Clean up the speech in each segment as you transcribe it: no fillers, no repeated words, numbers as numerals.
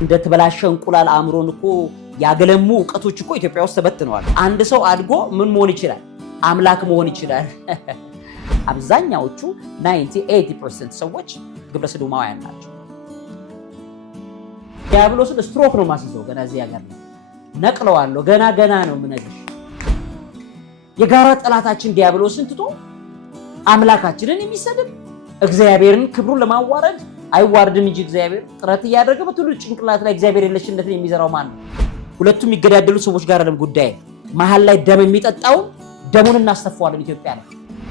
እንደተበላሸ እንቁላል አእምሮን እኮ ያገለሙ ዕውቀቶች እኮ ኢትዮጵያ ውስጥ ተበትነዋል። አንድ ሰው አድጎ ምን መሆን ይችላል? አምላክ መሆን ይችላል። አብዛኛዎቹ 80% ሰዎች ግብረ ሰዶማውያን ናቸው። ዲያብሎስን ስትሮክ ነው ማስይዘው። ገና እዚህ ሀገር ነው ነቅለዋለሁ። ገና ነው የምነግርሽ። የጋራ ጠላታችን ዲያብሎስን ትቶ አምላካችንን የሚሰድብ እግዚአብሔርን ክብሩን ለማዋረድ አይዋርድም እንጂ እግዚአብሔር ጥረት እያደረገ በትውልድ ጭንቅላት ላይ እግዚአብሔር የለሽነትን የሚዘራው ማን ነው? ሁለቱም የሚገዳደሉ ሰዎች ጋር አይደለም ጉዳይ። መሀል ላይ ደም የሚጠጣው ደሙን እናስተፋዋለን። ኢትዮጵያ ላይ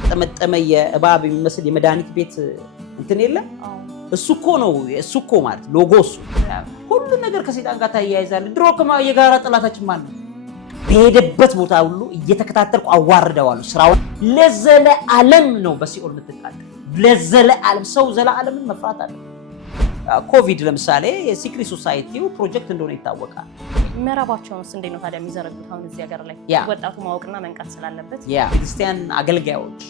ተመጠመ የእባብ የሚመስል የመድኃኒት ቤት እንትን የለም። እሱ እኮ ማለት ሎጎ እሱ ሁሉ ነገር ከሰይጣን ጋር ታያይዛለህ። ድሮ የጋራ ጠላታችን ማን ነው? በሄደበት ቦታ ሁሉ እየተከታተልኩ አዋርደዋለሁ። ስራውን ለዘለዓለም ነው በሲኦል የምትቃጠል። ለዘለዓለም ሰው ዘለዓለምን መፍራት አለ። ኮቪድ ለምሳሌ የሲክሬት ሶሳይቲው ፕሮጀክት እንደሆነ ይታወቃል። ምዕራባቸውንስ እንዴት ነው ታዲያ የሚዘረጉት? አሁን እዚህ ሀገር ላይ ወጣቱ ማወቅና መንቃት ስላለበት ክርስቲያን አገልጋዮች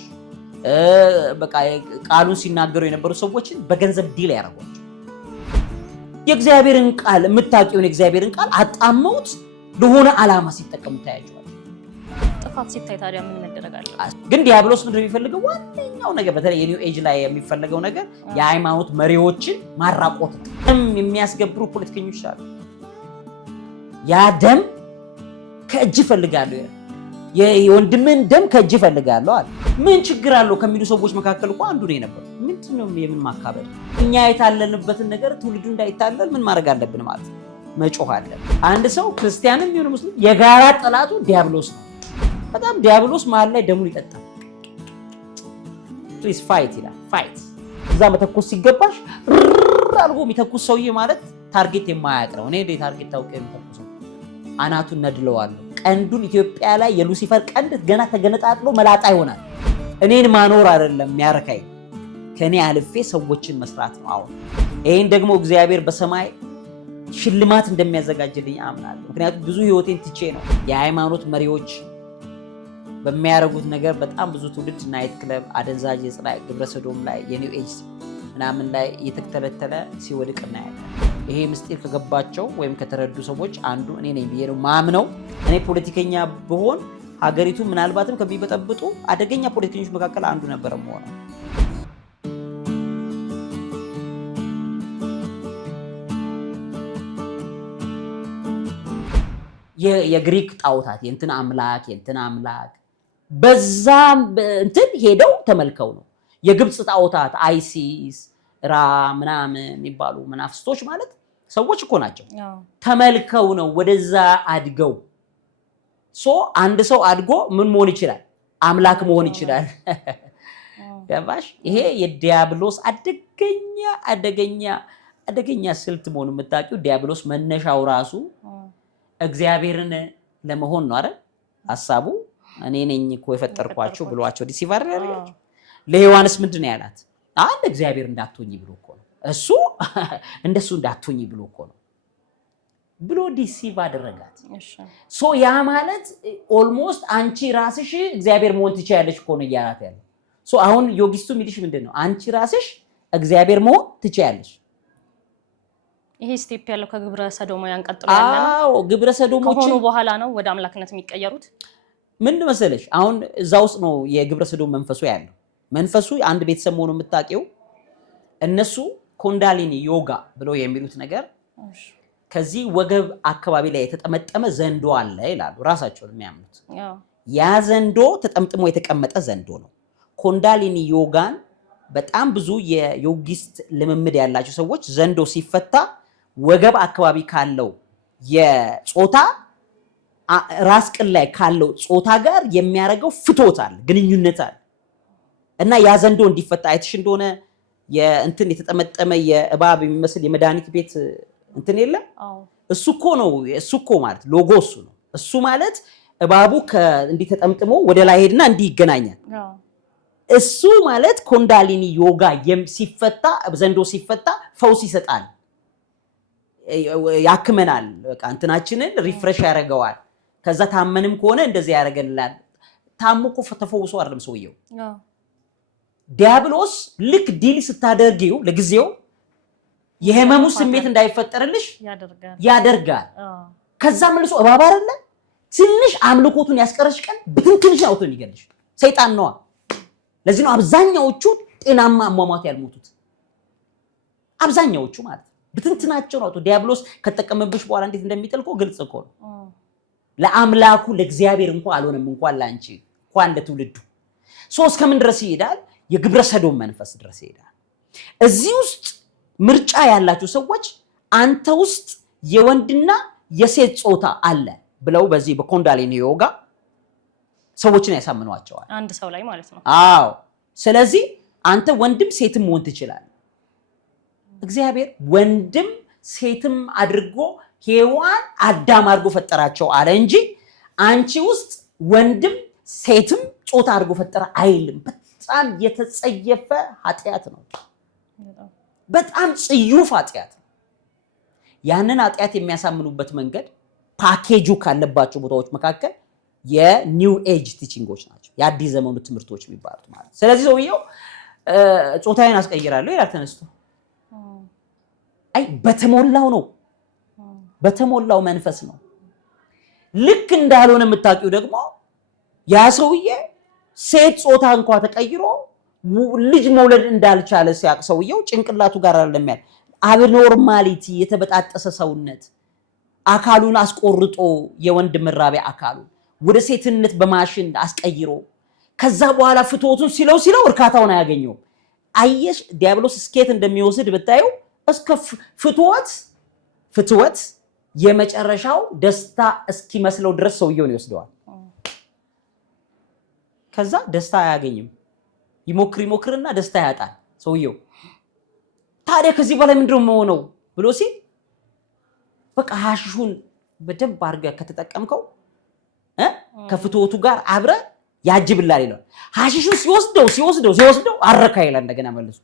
በቃ ቃሉን ሲናገሩ የነበሩ ሰዎችን በገንዘብ ዲል ያደርጓቸው። የእግዚአብሔርን ቃል የምታውቂውን የእግዚአብሔርን ቃል አጣመውት ለሆነ ዓላማ ሲጠቀሙ ታያቸዋል። ጥፋት ሲታይ ታዲያ ምን መደረግ አለ? ግን ዲያብሎስ ምንድን ነው የሚፈልገው? ዋነኛው ነገር በተለይ የኒው ኤጅ ላይ የሚፈልገው ነገር የሃይማኖት መሪዎችን ማራቆት ነው። የሚያስገብሩ ፖለቲከኞች አሉ። ያ ደም ከእጅ ፈልጋለሁ፣ የወንድምን ደም ከእጅ ፈልጋለሁ አለ። ምን ችግር አለው ከሚሉ ሰዎች መካከል እኮ አንዱ ነው የነበረው። ምንድነው የምን ማካበድ? እኛ የታለንበትን ነገር ትውልዱ እንዳይታለል ምን ማድረግ አለብን ማለት ነው? መጮህ አለብን። አንድ ሰው ክርስቲያንም ይሁን ሙስሊም የጋራ ጠላቱ ዲያብሎስ ነው። በጣም ዲያብሎስ መሀል ላይ ደሙን ይጠጣል። ፕሊዝ ፋይት ይላል። ፋይት እዛ መተኮስ ሲገባሽ አልጎ የሚተኩስ ሰውዬ ማለት ታርጌት የማያውቅ ነው። እኔ ታርጌት ታውቄ የሚተኩሰው አናቱን ነድለዋለሁ። ቀንዱን ኢትዮጵያ ላይ የሉሲፈር ቀንድ ገና ተገነጣጥሎ መላጣ ይሆናል። እኔን ማኖር አይደለም የሚያረካኝ፣ ከኔ አልፌ ሰዎችን መስራት ነው። አሁን ይሄን ደግሞ እግዚአብሔር በሰማይ ሽልማት እንደሚያዘጋጅልኝ አምናለሁ። ምክንያቱም ብዙ ህይወቴን ትቼ ነው የሃይማኖት መሪዎች በሚያደርጉት ነገር በጣም ብዙ ትውልድ ናይት ክለብ፣ አደንዛዥ ዕፅ ላይ፣ ግብረ ሰዶም ላይ፣ የኒው ኤጅ ምናምን ላይ እየተተለተለ ሲወድቅ እናያለን። ይሄ ምስጢር ከገባቸው ወይም ከተረዱ ሰዎች አንዱ እኔ ነኝ ብዬ ነው ማምነው። እኔ ፖለቲከኛ ብሆን ሀገሪቱ ምናልባትም ከሚበጠብጡ አደገኛ ፖለቲከኞች መካከል አንዱ ነበረ መሆነው። የግሪክ ጣዖታት የእንትን አምላክ በዛም እንትን ሄደው ተመልከው ነው። የግብፅ ጣዖታት አይሲስ ራ ምናምን የሚባሉ መናፍስቶች ማለት ሰዎች እኮ ናቸው። ተመልከው ነው ወደዛ አድገው። አንድ ሰው አድጎ ምን መሆን ይችላል? አምላክ መሆን ይችላል። ገባሽ? ይሄ የዲያብሎስ አደገኛ ስልት መሆኑ የምታውቂው ዲያብሎስ መነሻው ራሱ እግዚአብሔርን ለመሆን ነው አይደል? ሐሳቡ እኔ ነኝ እኮ የፈጠርኳችሁ ብሏቸው ዲሲቫር ያደርጋቸው። ለሔዋንስ ምንድነው ያላት? አንድ እግዚአብሔር እንዳትሆኝ ብሎ እኮ ነው እሱ እንደሱ እንዳትሆኝ ብሎ እኮ ነው ብሎ ዲሲቭ አደረጋት። ያ ማለት ኦልሞስት አንቺ ራስሽ እግዚአብሔር መሆን ትችያለሽ እኮ ነው እያላት ያለው። አሁን ዮጊስቱ የሚልሽ ምንድነው? አንቺ ራስሽ እግዚአብሔር መሆን ትችያለሽ። ይሄ ስቴፕ ያለው ከግብረ ሰዶማውያን ቀጥሎ ያለ ነው። አዎ ግብረ ሰዶሞች ከሆኑ በኋላ ነው ወደ አምላክነት የሚቀየሩት። ምን መሰለሽ? አሁን እዛ ውስጥ ነው የግብረ ሰዶም መንፈሱ ያለው። መንፈሱ አንድ ቤተሰብ መሆኑ የምታውቂው እነሱ ኮንዳሊኒ ዮጋ ብለው የሚሉት ነገር ከዚህ ወገብ አካባቢ ላይ የተጠመጠመ ዘንዶ አለ ይላሉ ራሳቸው የሚያምኑት። ያ ዘንዶ ተጠምጥሞ የተቀመጠ ዘንዶ ነው። ኮንዳሊኒ ዮጋን በጣም ብዙ የዮጊስት ልምምድ ያላቸው ሰዎች ዘንዶ ሲፈታ ወገብ አካባቢ ካለው የጾታ ራስ ቅል ላይ ካለው ጾታ ጋር የሚያደርገው ፍቶት አለ፣ ግንኙነት አለ እና ያ ዘንዶ እንዲፈታ አይተሽ እንደሆነ የእንትን የተጠመጠመ የእባብ የሚመስል የመድኃኒት ቤት እንትን የለም። እሱ እኮ ማለት ሎጎ እሱ ነው። እሱ ማለት እባቡ እንዲህ ተጠምጥሞ ወደ ላይ ሄድና እንዲህ ይገናኛል። እሱ ማለት ኮንዳሊኒ ዮጋ ሲፈታ ዘንዶ ሲፈታ ፈውስ ይሰጣል፣ ያክመናል። በቃ እንትናችንን ሪፍሬሽ ያደርገዋል። ከዛ ታመንም ከሆነ እንደዚህ ያደርገናል። ታሞ እኮ ተፈውሶ አይደለም ሰውየው። ዲያብሎስ ልክ ዲል ስታደርጊው ለጊዜው የህመሙ ስሜት እንዳይፈጠርልሽ ያደርጋል። ከዛ መልሶ እባብ አይደለ ትንሽ አምልኮቱን ያስቀረሽ ቀን ብትንትንሽ አውቶ የሚገልሽ ሰይጣን ነው። ለዚህ ነው አብዛኛዎቹ ጤናማ አሟሟት ያልሞቱት። አብዛኛዎቹ ማለት ብትንትናቸው ነው። ዲያብሎስ ከተጠቀመብሽ በኋላ እንዴት እንደሚጥልቆ ግልጽ እኮ ነው። ለአምላኩ ለእግዚአብሔር እንኳን አልሆነም እንኳን ላንቺ እንኳን ለትውልዱ ሶስት ከምን ድረስ ይሄዳል? የግብረ ሰዶም መንፈስ ድረስ ይሄዳል። እዚህ ውስጥ ምርጫ ያላችሁ ሰዎች አንተ ውስጥ የወንድና የሴት ጾታ አለ ብለው በዚህ በኮንዳሊኒ ዮጋ ሰዎችን ያሳምኗቸዋል። አንድ ሰው ላይ ማለት ነው። አዎ። ስለዚህ አንተ ወንድም ሴትም መሆን ትችላለህ። እግዚአብሔር ወንድም ሴትም አድርጎ ሔዋን አዳም አድርጎ ፈጠራቸው አለ እንጂ አንቺ ውስጥ ወንድም ሴትም ጾታ አድርጎ ፈጠረ አይልም። በጣም የተጸየፈ ኃጢአት ነው። በጣም ጽዩፍ ኃጢአት ነው። ያንን ኃጢአት የሚያሳምኑበት መንገድ ፓኬጁ ካለባቸው ቦታዎች መካከል የኒው ኤጅ ቲቺንጎች ናቸው። የአዲስ ዘመኑ ትምህርቶች የሚባሉት ማለት። ስለዚህ ሰውየው ጾታዬን አስቀይራለሁ ይላል ተነስቶ። አይ በተሞላው ነው፣ በተሞላው መንፈስ ነው። ልክ እንዳልሆነ የምታውቂው ደግሞ ያ ሰውዬ ሴት ጾታ እንኳን ተቀይሮ ልጅ መውለድ እንዳልቻለ ሲያቅ ሰውየው ጭንቅላቱ ጋር አይደለም ያለ አብኖርማሊቲ የተበጣጠሰ ሰውነት አካሉን አስቆርጦ የወንድ መራቢያ አካሉን ወደ ሴትነት በማሽን አስቀይሮ ከዛ በኋላ ፍትወቱን ሲለው እርካታውን አያገኘውም። አየሽ ዲያብሎስ ስኬት እንደሚወስድ ብታየው እስከ ፍትወት የመጨረሻው ደስታ እስኪመስለው ድረስ ሰውየውን ይወስደዋል። ከዛ ደስታ አያገኝም። ይሞክርና ደስታ ያጣል ሰውየው። ታዲያ ከዚህ በላይ ምንድነው የሆነው ብሎ ሲል በቃ ሐሽሹን በደንብ አድርገህ ከተጠቀምከው ከፍትወቱ ጋር አብረ ያጅብላል ይላል። ሐሽሹን ሲወስደው አረካ ይላል እንደገና መልሶ።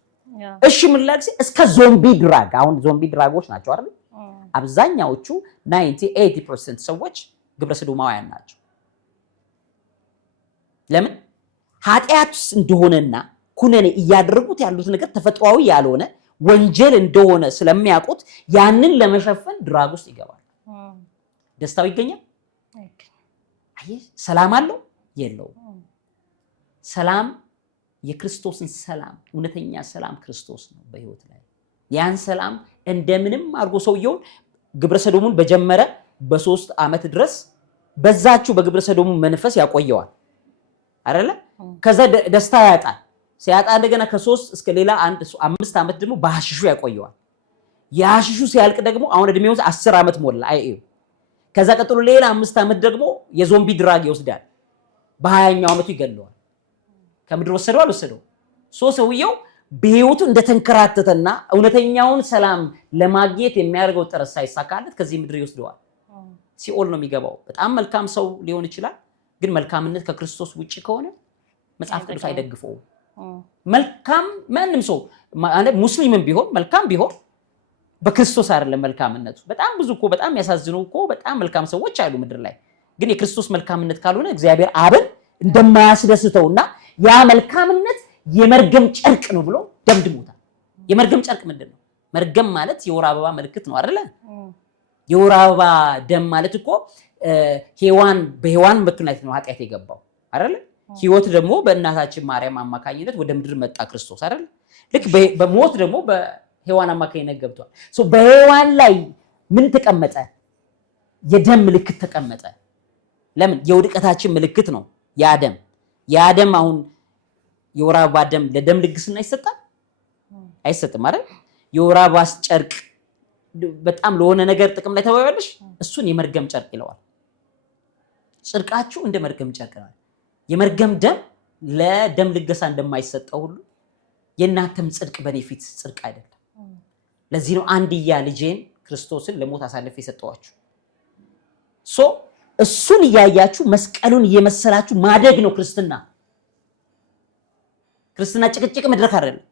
እሺ ምን ላድርግ እስከ ዞምቢ ድራግ። አሁን ዞምቢ ድራጎች ናቸው አይደል? አብዛኛዎቹ 80% ሰዎች ግብረ ሰዶማውያን ናቸው። ለምን? ኃጢአት እንደሆነና ኩነኔ እያደረጉት ያሉት ነገር ተፈጥሯዊ ያልሆነ ወንጀል እንደሆነ ስለሚያውቁት ያንን ለመሸፈን ድራግ ውስጥ ይገባል። ደስታው ይገኛል? አየህ፣ ሰላም አለው የለውም? ሰላም የክርስቶስን ሰላም፣ እውነተኛ ሰላም ክርስቶስ ነው በህይወት ላይ። ያን ሰላም እንደምንም አድርጎ ሰውየውን ግብረ ሰዶሙን በጀመረ በ3 ዓመት ድረስ በዛችሁ በግብረ ሰዶሙ መንፈስ ያቆየዋል አይደለ? ከዛ ደስታ ያጣል። ሲያጣ እንደገና ከ3 እስከ ሌላ 5 ዓመት ደግሞ በሐሽሹ ያቆየዋል። የሐሽሹ ሲያልቅ ደግሞ አሁን እድሜው 10 ዓመት ሞላ አይዩ። ከዛ ቀጥሎ ሌላ 5 ዓመት ደግሞ የዞምቢ ድራግ ይወስዳል። በ20ኛው ዓመቱ ይገለዋል። ከምድር ወሰደው አልወሰደው? ሰውየው በህይወቱ እንደተንከራተተና እውነተኛውን ሰላም ለማግኘት የሚያደርገው ጥረት ሳይሳካለት ከዚህ ምድር ይወስደዋል። ሲኦል ነው የሚገባው። በጣም መልካም ሰው ሊሆን ይችላል፣ ግን መልካምነት ከክርስቶስ ውጪ ከሆነ መጽሐፍ ቅዱስ አይደግፈውም። መልካም ማንም ሰው ሙስሊምም ቢሆን መልካም ቢሆን በክርስቶስ አይደለም መልካምነቱ። በጣም ብዙ እኮ በጣም ያሳዝኑ እኮ በጣም መልካም ሰዎች አሉ ምድር ላይ፣ ግን የክርስቶስ መልካምነት ካልሆነ እግዚአብሔር አብን እንደማያስደስተውና ያ መልካምነት የመርገም ጨርቅ ነው ብሎ ደምድሞታል። የመርገም ጨርቅ ምንድነው? መርገም ማለት የወር አበባ ምልክት ነው አይደለ? የወር አበባ ደም ማለት እኮ በሔዋን ምክንያት ነው ኃጢአት የገባው አይደለ? ህይወት ደግሞ በእናታችን ማርያም አማካኝነት ወደ ምድር መጣ ክርስቶስ አይደለ? ልክ በሞት ደግሞ በሔዋን አማካኝነት ገብቷል። በሔዋን ላይ ምን ተቀመጠ? የደም ምልክት ተቀመጠ። ለምን? የውድቀታችን ምልክት ነው ያ ደም። አሁን የወር አበባ ደም ለደም ልግስና ይሰጣል አይሰጥም አይደል? የወር አበባ ጨርቅ በጣም ለሆነ ነገር ጥቅም ላይ ተባባለሽ፣ እሱን የመርገም ጨርቅ ይለዋል። ጽድቃችሁ እንደ መርገም ጨርቅ ነው። የመርገም ደም ለደም ልገሳ እንደማይሰጠው ሁሉ የእናንተም ጽድቅ በኔ ፊት ጽድቅ አይደለም። ለዚህ ነው አንድያ ልጄን ክርስቶስን ለሞት አሳልፌ የሰጠኋችሁ። እሱን እያያችሁ መስቀሉን እየመሰላችሁ ማደግ ነው ክርስትና። ክርስትና ጭቅጭቅ መድረክ አይደለም።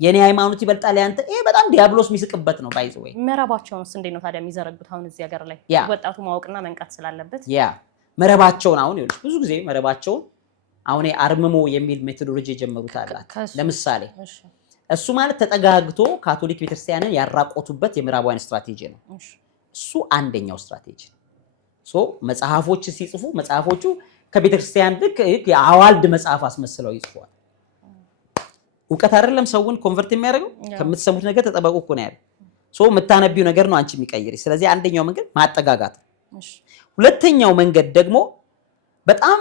የኔ ሃይማኖት ይበልጣል ያንተ። ይሄ በጣም ዲያብሎስ የሚስቅበት ነው። ባይዘ ወይ መረባቸውንስ እንዴት ነው ታዲያ የሚዘረጉት? አሁን እዚህ ሀገር ላይ ወጣቱ ማወቅና መንቃት ስላለበት መረባቸውን አሁን ይኸውልሽ ብዙ ጊዜ መረባቸውን አሁን አርምሞ የሚል ሜቶዶሎጂ የጀመሩት አለ። ለምሳሌ እሱ ማለት ተጠጋግቶ ካቶሊክ ቤተክርስቲያንን ያራቆቱበት የምዕራባውያን ስትራቴጂ ነው። እሱ አንደኛው ስትራቴጂ ሶ መጽሐፎች ሲጽፉ መጽሐፎቹ ከቤተክርስቲያን ልክ የአዋልድ መጽሐፍ አስመስለው ይጽፋሉ። ዕውቀት አይደለም ሰውን ኮንቨርት የሚያደርገው ከምትሰሙት ነገር ተጠበቁ እኮ ነው ያለው። ሶ የምታነቢው ነገር ነው አንቺ የሚቀይርሽ። ስለዚህ አንደኛው መንገድ ማጠጋጋት። ሁለተኛው መንገድ ደግሞ በጣም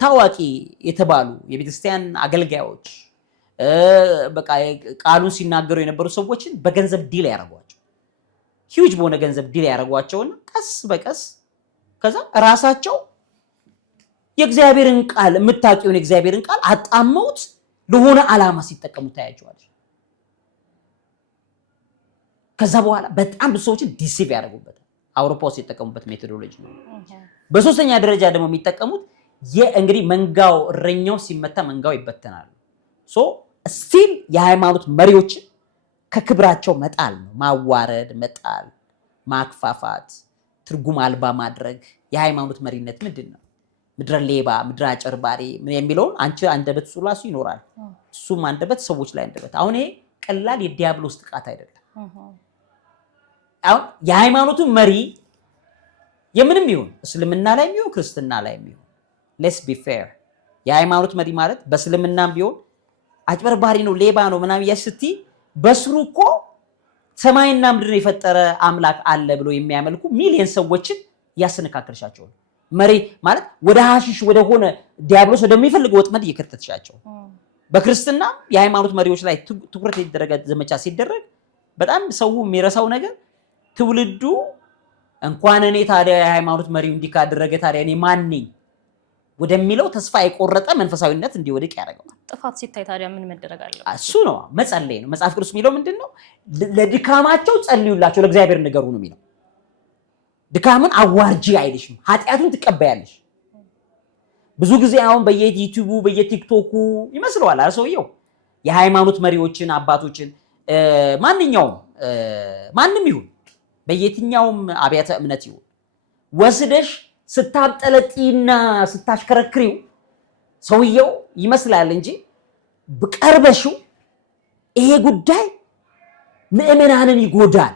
ታዋቂ የተባሉ የቤተክርስቲያን አገልጋዮች በቃ ቃሉን ሲናገሩ የነበሩ ሰዎችን በገንዘብ ዲል ያደርጓቸው ሂውጅ በሆነ ገንዘብ ዲል ያደርጓቸውና ቀስ በቀስ ከዛ ራሳቸው የእግዚአብሔርን ቃል የምታውቂውን የእግዚአብሔርን ቃል አጣመውት ለሆነ ዓላማ ሲጠቀሙ ታያቸዋለሽ። ከዛ በኋላ በጣም ብዙ ሰዎችን ዲሲቭ ያደርጉበታል። አውሮፓ ውስጥ የተጠቀሙበት ሜቶዶሎጂ ነው። በሶስተኛ ደረጃ ደግሞ የሚጠቀሙት እንግዲህ መንጋው እረኛው ሲመታ መንጋው ይበተናል። ሶ ስቲል የሃይማኖት መሪዎችን ከክብራቸው መጣል ነው። ማዋረድ፣ መጣል፣ ማክፋፋት፣ ትርጉም አልባ ማድረግ። የሃይማኖት መሪነት ምንድን ነው? ምድረ ሌባ፣ ምድረ አጨርባሪ የሚለውን አንቺ አንደበት ሱላሱ ይኖራል። እሱም አንደበት ሰዎች ላይ አንደበት። አሁን ይሄ ቀላል የዲያብሎስ ጥቃት አይደለም። አሁን የሃይማኖቱ መሪ የምንም ይሁን እስልምና ላይ የሚሆን ክርስትና ላይ የሚሆን ሌትስ ቢ ፌር የሃይማኖት መሪ ማለት በእስልምናም ቢሆን አጭበርባሪ ነው ሌባ ነው ምናምን ያስቲ በስሩ እኮ ሰማይና ምድርን የፈጠረ አምላክ አለ ብሎ የሚያመልኩ ሚሊዮን ሰዎችን ያስነካከልሻቸው መሪ ማለት ወደ ሐሺሽ ወደ ሆነ ዲያብሎስ ወደሚፈልገው ወጥመድ እየከተተሻቸው። በክርስትና የሃይማኖት መሪዎች ላይ ትኩረት የተደረገ ዘመቻ ሲደረግ በጣም ሰው የሚረሳው ነገር ትውልዱ እንኳን እኔ ታዲያ የሃይማኖት መሪው እንዲካደረገ ታዲያ እኔ ማን ነኝ ወደሚለው ተስፋ የቆረጠ መንፈሳዊነት እንዲወድቅ ያደርጋል። ጥፋት ሲታይ ታዲያ ምን መደረግ አለበት? እሱ ነው መጸለይ ነው። መጽሐፍ ቅዱስ የሚለው ምንድነው? ለድካማቸው ጸልዩላቸው ለእግዚአብሔር ንገሩ ነው የሚለው። ድካምን አዋርጂ አይልሽም፣ ኃጢአቱን ትቀበያለሽ። ብዙ ጊዜ አሁን በየዩቲዩቡ በየቲክቶኩ ይመስለዋል አይደል ሰውየው የሃይማኖት መሪዎችን አባቶችን ማንኛውም ማንም ይሁን በየትኛውም አብያተ እምነት ይሁን ወስደሽ ስታብጠለጥይና ስታሽከረክሪው ሰውየው ይመስላል እንጂ በቀርበሽው ይሄ ጉዳይ ምእመናንን ይጎዳል፣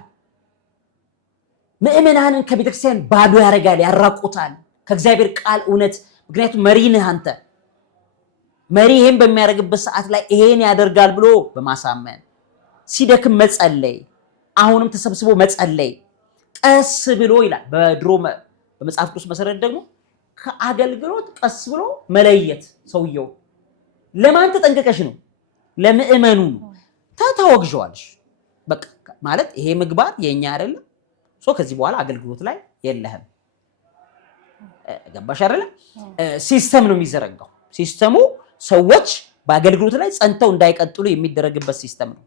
ምእመናንን ከቤተክርስቲያን ባዶ ያደርጋል፣ ያራቁታል ከእግዚአብሔር ቃል እውነት። ምክንያቱም መሪ ነህ አንተ። መሪ ይሄን በሚያደርግበት ሰዓት ላይ ይሄን ያደርጋል ብሎ በማሳመን ሲደክም መጸለይ፣ አሁንም ተሰብስቦ መጸለይ ቀስ ብሎ ይላል። በድሮ በመጽሐፍ ቅዱስ መሰረት ደግሞ ከአገልግሎት ቀስ ብሎ መለየት። ሰውየው ለማን ተጠንቀቀሽ ነው? ለምእመኑ ተታወግዣዋለሽ። በቃ ማለት ይሄ ምግባር የኛ አይደለም፣ ከዚህ በኋላ አገልግሎት ላይ የለህም። ገባሽ አይደለም? ሲስተም ነው የሚዘረጋው። ሲስተሙ ሰዎች በአገልግሎት ላይ ጸንተው እንዳይቀጥሉ የሚደረግበት ሲስተም ነው።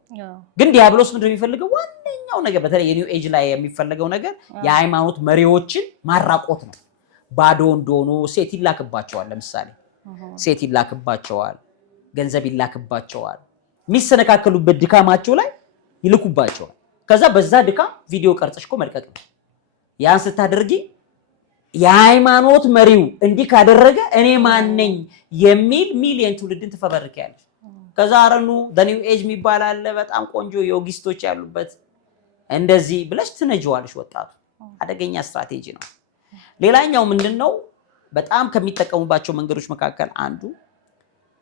ግን ዲያብሎስ ምንድነው የሚፈልገው? ዋነኛው ነገር በተለይ የኒው ኤጅ ላይ የሚፈልገው ነገር የሃይማኖት መሪዎችን ማራቆት ነው። ባዶ እንደሆኑ ሴት ይላክባቸዋል። ለምሳሌ ሴት ይላክባቸዋል፣ ገንዘብ ይላክባቸዋል፣ የሚሰነካከሉበት ድካማቸው ላይ ይልኩባቸዋል። ከዛ በዛ ድካም ቪዲዮ ቀርጸሽ እኮ መልቀቅ ነው። ያን ስታደርጊ የሃይማኖት መሪው እንዲህ ካደረገ እኔ ማን ነኝ የሚል ሚሊየን ትውልድን ትፈበርኪያለሽ። ከዛ አረኑ ኒው ኤጅ የሚባል አለ በጣም ቆንጆ ዮጊስቶች ያሉበት እንደዚህ ብለሽ ትነጂዋለሽ። ወጣቱ አደገኛ ስትራቴጂ ነው። ሌላኛው ምንድነው? በጣም ከሚጠቀሙባቸው መንገዶች መካከል አንዱ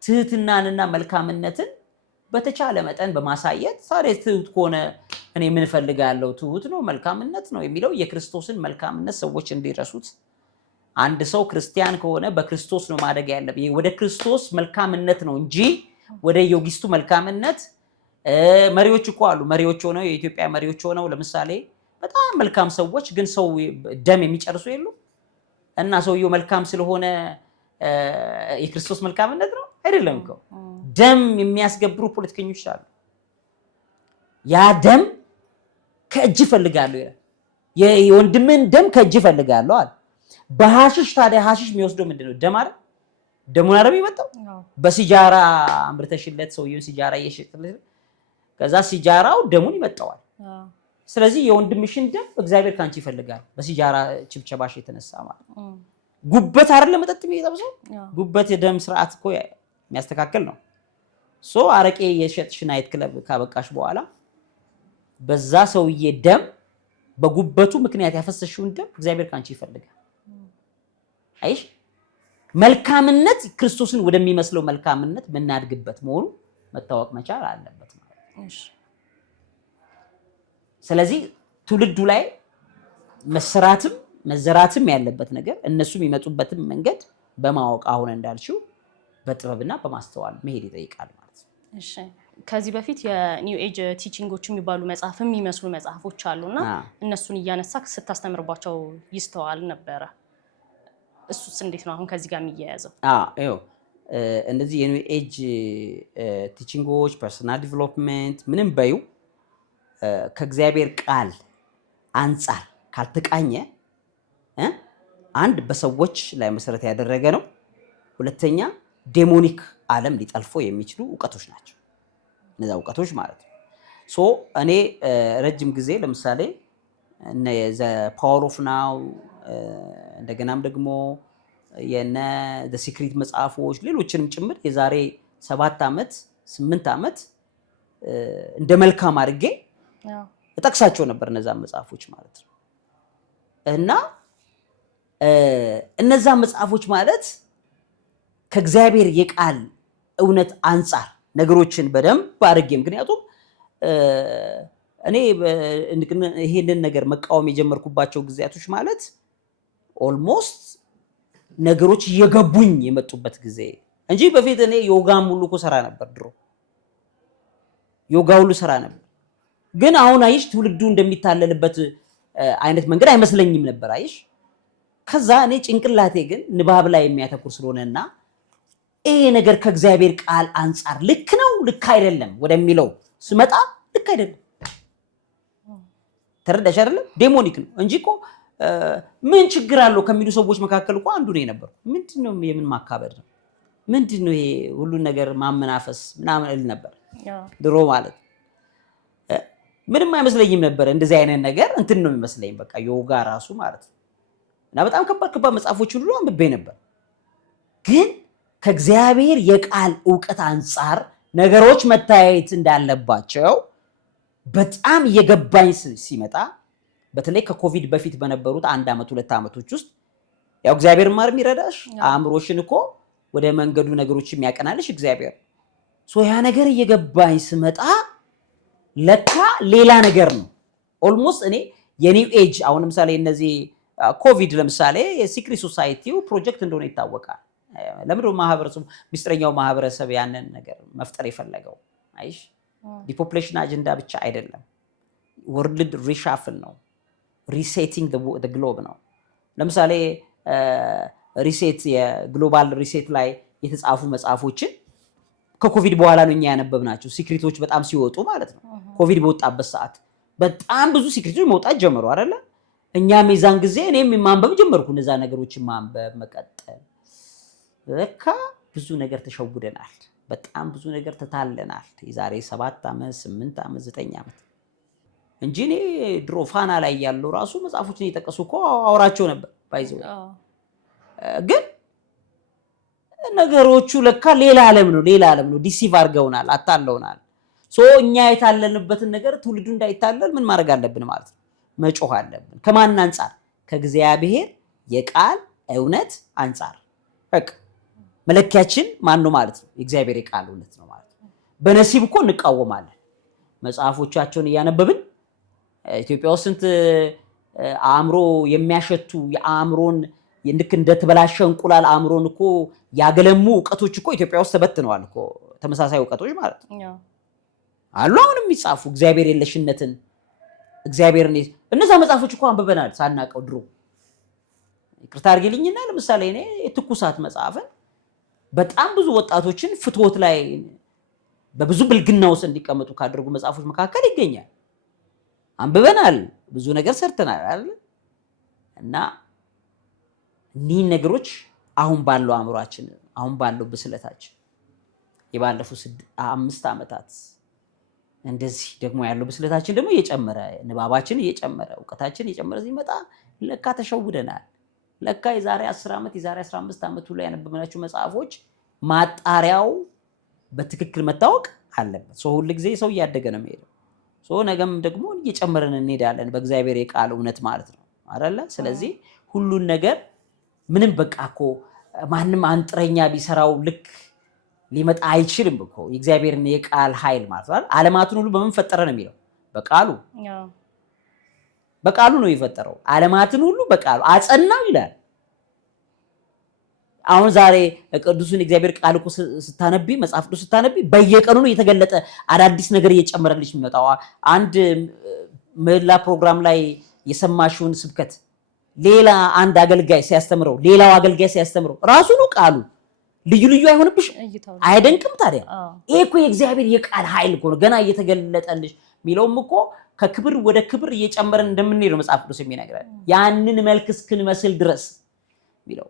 ትህትናንና መልካምነትን በተቻለ መጠን በማሳየት ታዲያ ትሁት ከሆነ እኔ ምን እፈልጋለሁ? ትሁት ነው መልካምነት ነው የሚለው የክርስቶስን መልካምነት ሰዎች እንዲረሱት። አንድ ሰው ክርስቲያን ከሆነ በክርስቶስ ነው ማደግ ያለበት፣ ወደ ክርስቶስ መልካምነት ነው እንጂ ወደ ዮጊስቱ መልካምነት። መሪዎች እኮ አሉ፣ መሪዎች ሆነው የኢትዮጵያ መሪዎች ሆነው ለምሳሌ በጣም መልካም ሰዎች ግን ሰው ደም የሚጨርሱ የሉ እና ሰውየው መልካም ስለሆነ የክርስቶስ መልካምነት ነው አይደለም እኮ። ደም የሚያስገብሩ ፖለቲከኞች አሉ። ያ ደም ከእጅ ፈልጋለሁ ይላል። የወንድምን ደም ከእጅ ፈልጋለሁ አለ። በሐሽሽ ታዲያ ሐሽሽ የሚወስደው ምንድነው? ደም አይደል? ደሙን አይደል የሚመጣው? በሲጃራ አምርተሽለት ሰውየው ሲጃራ እየሸጥለት ከዛ ሲጃራው ደሙን ይመጣዋል። ስለዚህ የወንድምሽን ደም እግዚአብሔር ካንቺ ይፈልጋል በሲጃራ ችብቸባሽ የተነሳ ማለት ነው። ጉበት አይደል መጠጥ የሚጠብሰው? ጉበት የደም ስርዓት እኮ የሚያስተካክል ነው። አረቄ የሸጥሽ ናይት ክለብ ካበቃሽ በኋላ በዛ ሰውዬ ደም በጉበቱ ምክንያት ያፈሰሽውን ደም እግዚአብሔር ካንቺ ይፈልጋል። አይሽ መልካምነት ክርስቶስን ወደሚመስለው መልካምነት መናድግበት መሆኑ መታወቅ መቻል አለበት ማለት ነው። ስለዚህ ትውልዱ ላይ መዘራትም ያለበት ነገር እነሱም የሚመጡበትን መንገድ በማወቅ አሁን እንዳልሽው በጥበብና በማስተዋል መሄድ ይጠይቃል ማለት ነው። እሺ ከዚህ በፊት የኒው ኤጅ ቲቺንጎች የሚባሉ የሚመስሉ መጽሐፎች አሉና እነሱን እያነሳክ ስታስተምርባቸው ይስተዋል ነበረ። እሱስ እንዴት ነው አሁን ከዚህ ጋር የሚያያዘው? ይኸው እነዚህ የኒው ኤጅ ቲቺንጎች ፐርሰናል ዲቨሎፕመንት ምንም በዩ ከእግዚአብሔር ቃል አንጻር ካልተቃኘ አንድ በሰዎች ላይ መሰረት ያደረገ ነው። ሁለተኛ ዴሞኒክ ዓለም ሊጠልፎ የሚችሉ እውቀቶች ናቸው እነዛ እውቀቶች ማለት ነው። እኔ ረጅም ጊዜ ለምሳሌ ዘ ፓወር ኦፍ ናው እንደገናም ደግሞ የነ ዘ ሲክሬት መጽሐፎች ሌሎችንም ጭምር የዛሬ 7 ዓመት 8 ዓመት እንደ መልካም አድርጌ እጠቅሳቸው ነበር እነዛ መጽሐፎች ማለት ነው። እና እነዛ መጽሐፎች ማለት ከእግዚአብሔር የቃል እውነት አንጻር ነገሮችን በደንብ አድርጌ ምክንያቱም እኔ ይሄንን ነገር መቃወም የጀመርኩባቸው ጊዜያቶች ማለት ኦልሞስት ነገሮች እየገቡኝ የመጡበት ጊዜ እንጂ በፊት እኔ ዮጋም ሁሉ እኮ ሰራ ነበር። ድሮ ዮጋ ሁሉ ሰራ ነበር። ግን አሁን አይሽ ትውልዱ እንደሚታለልበት አይነት መንገድ አይመስለኝም ነበር አይሽ። ከዛ እኔ ጭንቅላቴ ግን ንባብ ላይ የሚያተኩር ስለሆነና ይሄ ነገር ከእግዚአብሔር ቃል አንጻር ልክ ነው ልክ አይደለም ወደሚለው ስመጣ ልክ አይደለም። ተረዳሽ አይደለም? ዴሞኒክ ነው እንጂ እኮ ምን ችግር አለው ከሚሉ ሰዎች መካከል እኮ አንዱ ነው የነበረው። ምንድነው የምን ማካበድ ነው? ምንድነው ይሄ ሁሉን ነገር ማመናፈስ ምናምን እል ነበር ድሮ ማለት ምንም አይመስለኝም ነበር። እንደዚህ አይነት ነገር እንትን ነው የሚመስለኝ በቃ ዮጋ ራሱ ማለት ነው። እና በጣም ከባድ መጽሐፎችን ሁሉ አንብቤ ነበር። ግን ከእግዚአብሔር የቃል ዕውቀት አንጻር ነገሮች መታየት እንዳለባቸው በጣም እየገባኝ ሲመጣ በተለይ ከኮቪድ በፊት በነበሩት 1 ዓመት 2 ዓመቶች ውስጥ ያው እግዚአብሔር ማር የሚረዳሽ አእምሮሽን እኮ ወደ መንገዱ ነገሮች የሚያቀናልሽ እግዚአብሔር ያ ነገር እየገባኝ ስመጣ ለካ ሌላ ነገር ነው። ኦልሞስት እኔ የኒው ኤጅ አሁን ለምሳሌ እነዚህ ኮቪድ ለምሳሌ የሲክሬት ሶሳይቲው ፕሮጀክት እንደሆነ ይታወቃል። ለምንድነው ማህበረሰቡ ሚስጥረኛው ማህበረሰብ ያንን ነገር መፍጠር የፈለገው? አይሽ ዲፖፑሌሽን አጀንዳ ብቻ አይደለም፣ ወርልድ ሪሻፍል ነው፣ ሪሴቲንግ ዘ ግሎብ ነው። ለምሳሌ ሪሴት የግሎባል ሪሴት ላይ የተጻፉ መጽሐፎችን ከኮቪድ በኋላ ነው እኛ ያነበብናቸው። ሲክሬቶች በጣም ሲወጡ ማለት ነው። ኮቪድ በወጣበት ሰዓት በጣም ብዙ ሲክሬቶች መውጣት ጀመሩ አይደለ? እኛም የዛን ጊዜ እኔም ማንበብ ጀመርኩ። እነዛ ነገሮችን ማንበብ መቀጠል ለካ ብዙ ነገር ተሸውደናል። በጣም ብዙ ነገር ተታለናል። የዛሬ 7 ዓመት 8 ዓመት 9 ዓመት እንጂ እኔ ድሮ ፋና ላይ ያለው ራሱ መጽሐፎችን እየጠቀሱ እኮ አወራቸው ነበር ባይዘው። ግን ነገሮቹ ለካ ሌላ ዓለም ነው። ዲሲቭ አድርገውናል፣ አታለውናል። እኛ የታለንበትን ነገር ትውልዱ እንዳይታለል ምን ማድረግ አለብን ማለት ነው? መጮህ አለብን። ከማን አንጻር? ከእግዚአብሔር የቃል እውነት አንጻር። በቃ መለኪያችን ማን ነው ማለት ነው? የእግዚአብሔር የቃል እውነት ነው ማለት ነው። በነሲብ እኮ እንቃወማለን። መጽሐፎቻቸውን እያነበብን ኢትዮጵያ ውስጥ ስንት አእምሮ የሚያሸቱ የአእምሮን ልክ እንደተበላሸ እንቁላል አእምሮን እኮ ያገለሙ እውቀቶች እኮ ኢትዮጵያ ውስጥ ተበትነዋል እኮ። ተመሳሳይ እውቀቶች ማለት ነው አሉ አሁን የሚጻፉ እግዚአብሔር የለሽነትን እግዚአብሔርን እነዛ መጽሐፎች እኮ አንብበናል ሳናቀው ድሮ። ይቅርታ አድርጊልኝና ለምሳሌ እኔ የትኩሳት መጽሐፍን በጣም ብዙ ወጣቶችን ፍትወት ላይ በብዙ ብልግና ውስጥ እንዲቀመጡ ካደረጉ መጽሐፎች መካከል ይገኛል። አንብበናል፣ ብዙ ነገር ሰርተናል አይደል? እና እኒህ ነገሮች አሁን ባለው አእምሯችን አሁን ባለው ብስለታችን የባለፉት 5 ዓመታት እንደዚህ ደግሞ ያለው ብስለታችን ደግሞ እየጨመረ ንባባችን እየጨመረ ዕውቀታችን እየጨመረ ሲመጣ ለካ ተሸውደናል። ለካ የዛሬ 10 ዓመት የዛሬ 15 ዓመት ላይ ያነበብናቸው መጽሐፎች ማጣሪያው በትክክል መታወቅ አለበት። ሰው ሁሉ ጊዜ ሰው እያደገ ነው የሚሄደው። ነገም ደግሞ እየጨመረን እንሄዳለን በእግዚአብሔር የቃል እውነት ማለት ነው አይደለ? ስለዚህ ሁሉን ነገር ምንም በቃ እኮ ማንም አንጥረኛ ቢሰራው ልክ ሊመጣ አይችልም እኮ የእግዚአብሔርን የቃል ኃይል ማለት ነው። ዓለማቱን ሁሉ በምን ፈጠረ ነው የሚለው? በቃሉ ነው የፈጠረው። ዓለማትን ሁሉ በቃሉ አጸናው ይላል። አሁን ዛሬ ቅዱሱን እግዚአብሔር ቃል እኮ ስታነቢ መጽሐፍ ቅዱስ ስታነቢ በየቀኑ ነው የተገለጠ አዳዲስ ነገር እየጨመረልሽ የሚመጣው። አንድ ምህላ ፕሮግራም ላይ የሰማሽውን ስብከት ሌላ አንድ አገልጋይ ሲያስተምረው ሌላው አገልጋይ ሲያስተምረው ራሱ ነው ቃሉ ልዩ ልዩ አይሆንብሽ? አይደንቅም? ታዲያ ይሄ እኮ የእግዚአብሔር የቃል ኃይል እኮ ነው ገና እየተገለጠልሽ የሚለውም እኮ ከክብር ወደ ክብር እየጨመረን እንደምንሄድ ነው መጽሐፍ ቅዱስ የሚነግረን። ያንን መልክ እስክንመስል ድረስ የሚለው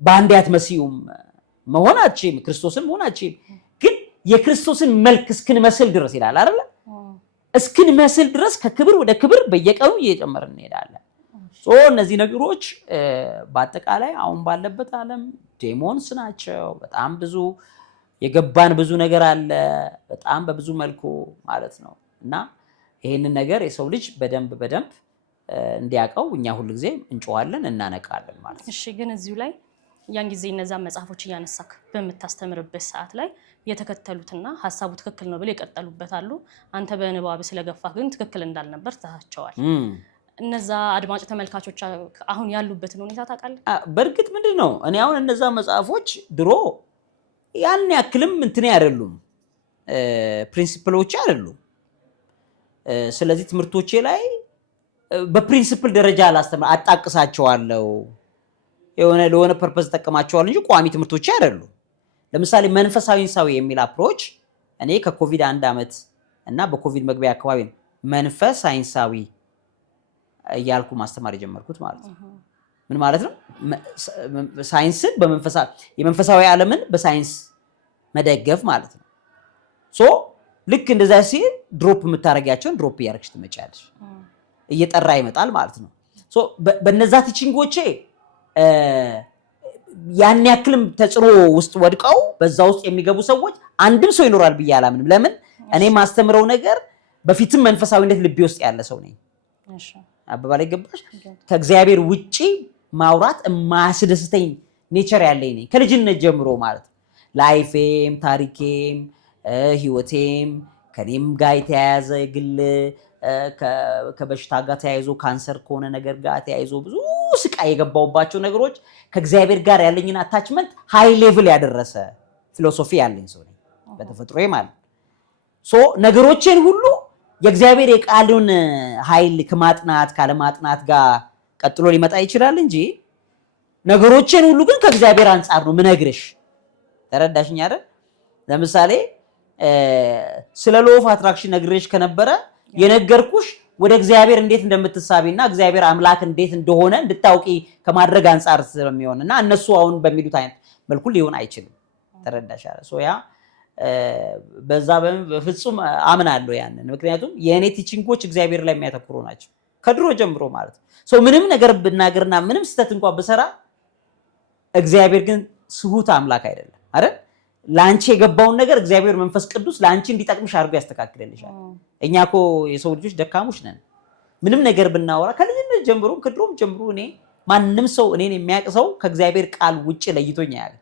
በአንድ አትመስዩም መሆናችን ክርስቶስን መሆናችን ግን የክርስቶስን መልክ እስክንመስል ድረስ ይላል አይደል? እስክንመስል ድረስ ከክብር ወደ ክብር በየቀኑ እየጨመረን እንሄዳለን። እነዚህ ነገሮች በአጠቃላይ አሁን ባለበት ዓለም ዴሞንስ ናቸው። በጣም ብዙ የገባን ብዙ ነገር አለ በጣም በብዙ መልኩ ማለት ነው። እና ይሄንን ነገር የሰው ልጅ በደንብ እንዲያውቀው እኛ ሁሉ ጊዜ እንጮሃለን እናነቃለን ማለት ነው። እሺ ግን እዚሁ ላይ ያን ጊዜ እነዛን መጽሐፎች እያነሳክ በምታስተምርበት ሰዓት ላይ የተከተሉትና ሐሳቡ ትክክል ነው ብለው የቀጠሉበት አሉ። አንተ በንባብ ስለገፋህ ግን ትክክል እንዳልነበር ታቻቸዋል። እነዛ አድማጭ ተመልካቾች አሁን ያሉበትን ሁኔታ ታውቃለህ? በእርግጥ ምንድነው እኔ አሁን እነዛ መጽሐፎች ድሮ ያን ያክልም እንትኔ አይደሉም ፕሪንሲፕሎች አይደሉም። ስለዚህ ትምህርቶቼ ላይ በፕሪንሲፕል ደረጃ አጣቅሳቸዋለሁ ለሆነ ፐርፐዝ ተጠቀማቸዋል እንጂ ቋሚ ትምህርቶቼ አይደሉም። ለምሳሌ መንፈሳዊ የሚል አፕሮች እኔ ከኮቪድ 1 ዓመት እና በኮቪድ መግቢያ አካባቢ መንፈስ ሳይንሳዊ እያልኩ ማስተማር የጀመርኩት ማለት ነው። ምን ማለት ነው? ሳይንስን የመንፈሳዊ ዓለምን በሳይንስ መደገፍ ማለት ነው። ልክ እንደዛ ሲል ድሮፕ የምታረጋቸውን ድሮፕ እያደረግሽ ትመጫለሽ። እየጠራ ይመጣል ማለት ነው። በነዛ ቲቺንጎቼ ያን ያክልም ተጽዕኖ ውስጥ ወድቀው በዛ ውስጥ የሚገቡ ሰዎች አንድም ሰው ይኖራል ብዬ አላምንም። ለምን? እኔ ማስተምረው ነገር በፊትም መንፈሳዊነት ልቤ ውስጥ ያለ ሰው ነኝ። አባባላይ ገባሽ? ከእግዚአብሔር ውጪ ማውራት የማያስደስተኝ ኔቸር ያለኝ ነኝ ከልጅነት ጀምሮ ማለት ነው። ላይፌም ታሪኬም ህይወቴም ከኔም ጋር የተያያዘ ግል ከበሽታ ጋር ተያይዞ ካንሰር ከሆነ ነገር ጋር ተያይዞ ብዙ ስቃይ የገባውባቸው ነገሮች ከእግዚአብሔር ጋር ያለኝን አታችመንት ሃይ ሌቭል ያደረሰ ፊሎሶፊ ያለኝ ሰው ነኝ በተፈጥሮዬ ማለት ነገሮችን ሁሉ የእግዚአብሔር የቃሉን ኃይል ከማጥናት ካለማጥናት ጋር ቀጥሎ ሊመጣ ይችላል እንጂ ነገሮችን ሁሉ ግን ከእግዚአብሔር አንፃር ነው ምነግርሽ። ተረዳሽኝ አይደል? ለምሳሌ ስለ ሎው ኦፍ አትራክሽን ነግሬሽ ከነበረ የነገርኩሽ ወደ እግዚአብሔር እንዴት እንደምትሳቢና እግዚአብሔር አምላክ እንዴት እንደሆነ እንድታውቂ ከማድረግ አንፃር ስለሚሆንና እነሱ አሁን በሚሉት አይነት መልኩ ሊሆን አይችልም። ተረዳሽ አይደል? ያ በዛ በፍጹም አምናለሁ ያንን። ምክንያቱም የኔ ቲቺንጎች እግዚአብሔር ላይ የሚያተኩሩ ናቸው ከድሮ ጀምሮ ማለት ነው። ምንም ነገር ብናገርና ምንም ስተት እንኳን ብሰራ እግዚአብሔር ግን ስሁት አምላክ አይደለም አይደል? ላንቺ የገባውን ነገር እግዚአብሔር መንፈስ ቅዱስ ላንቺ እንዲጠቅምሽ አድርጎ ያስተካክልልሻል። እኛ እኮ የሰው ልጆች ደካሞች ነን። ምንም ነገር ብናወራ ከልጅነት ጀምሮ ከድሮም ጀምሮ እኔ ማንም ሰው እኔን የሚያውቅ ሰው ከእግዚአብሔር ቃል ውጪ ለይቶኝ ያለ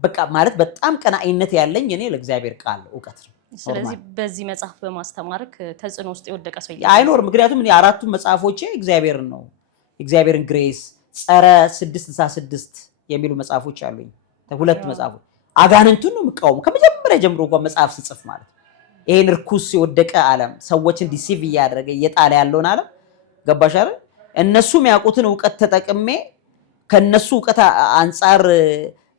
በቃ ማለት በጣም ቀናኢነት ያለኝ እኔ ለእግዚአብሔር ቃል ዕውቀት ነው። ስለዚህ በዚህ መጽሐፍ በማስተማርክ ተጽዕኖ ውስጥ የወደቀ ሰው አይኖርም። ምክንያቱም እኔ አራቱም መጽሐፎቼ እግዚአብሔርን ነው እግዚአብሔርን ግሬስ ጸረ 666 የሚሉ መጽሐፎች አሉኝ። ሁለት መጽሐፎች አጋንንቱን ነው የምቃወሙ ከመጀመሪያ ጀምሮ እንኳን መጽሐፍ ስጽፍ ማለት ይሄን ርኩስ የወደቀ ዓለም ሰዎችን ዲሲቭ እያደረገ እየጣለ ያለውን ዓለም ገባሽ አይደል? እነሱ የሚያውቁትን ዕውቀት ተጠቅሜ ከነሱ ዕውቀት አንፃር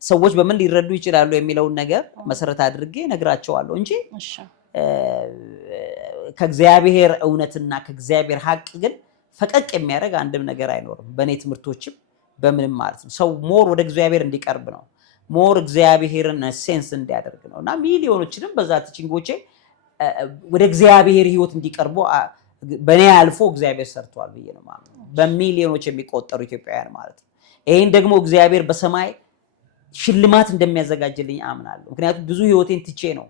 ሰዎች በምን ሊረዱ ይችላሉ የሚለውን ነገር መሰረት አድርጌ ነግራቸዋለሁ እንጂ ከእግዚአብሔር እውነትና ከእግዚአብሔር ሐቅ ግን ፈቀቅ የሚያደርግ አንድም ነገር አይኖርም። በእኔ ትምህርቶችም በምንም ማለት ነው። ሰው ሞር ወደ እግዚአብሔር እንዲቀርብ ነው ሞር እግዚአብሔርን ሴንስ እንዲያደርግ ነው። እና ሚሊዮኖችንም በዛ ቲቺንጎቼ ወደ እግዚአብሔር ህይወት እንዲቀርቡ በእኔ አልፎ እግዚአብሔር ሰርቷል ብዬ ነው ማለት ነው። በሚሊዮኖች የሚቆጠሩ ኢትዮጵያውያን ማለት ነው። ይሄን ደግሞ እግዚአብሔር በሰማይ ሽልማት እንደሚያዘጋጅልኝ አምናለሁ። ምክንያቱም ብዙ ህይወቴን ትቼ ነው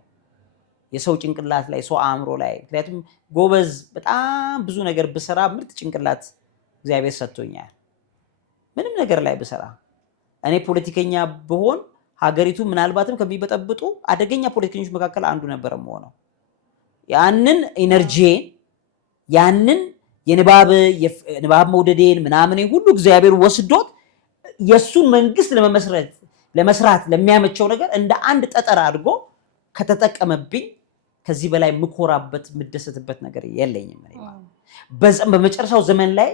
የሰው ጭንቅላት ላይ ሰው አእምሮ ላይ ምክንያቱም ጎበዝ በጣም ብዙ ነገር ብሰራ ምርጥ ጭንቅላት እግዚአብሔር ሰጥቶኛል። ምንም ነገር ላይ ብሰራ እኔ ፖለቲከኛ ብሆን ሀገሪቱ ምናልባትም ከሚበጠብጡ አደገኛ ፖለቲከኞች መካከል አንዱ ነበር የምሆነው። ያንን ኢነርጂን ያንን የንባብ መውደዴን ምናምን ሁሉ እግዚአብሔር ወስዶት የሱን መንግስት ለመስራት ለሚያመቸው ነገር እንደ አንድ ጠጠር አድርጎ ከተጠቀመብኝ ከዚህ በላይ ምኮራበት ምደሰትበት ነገር የለኝም። በመጨረሻው ዘመን ላይ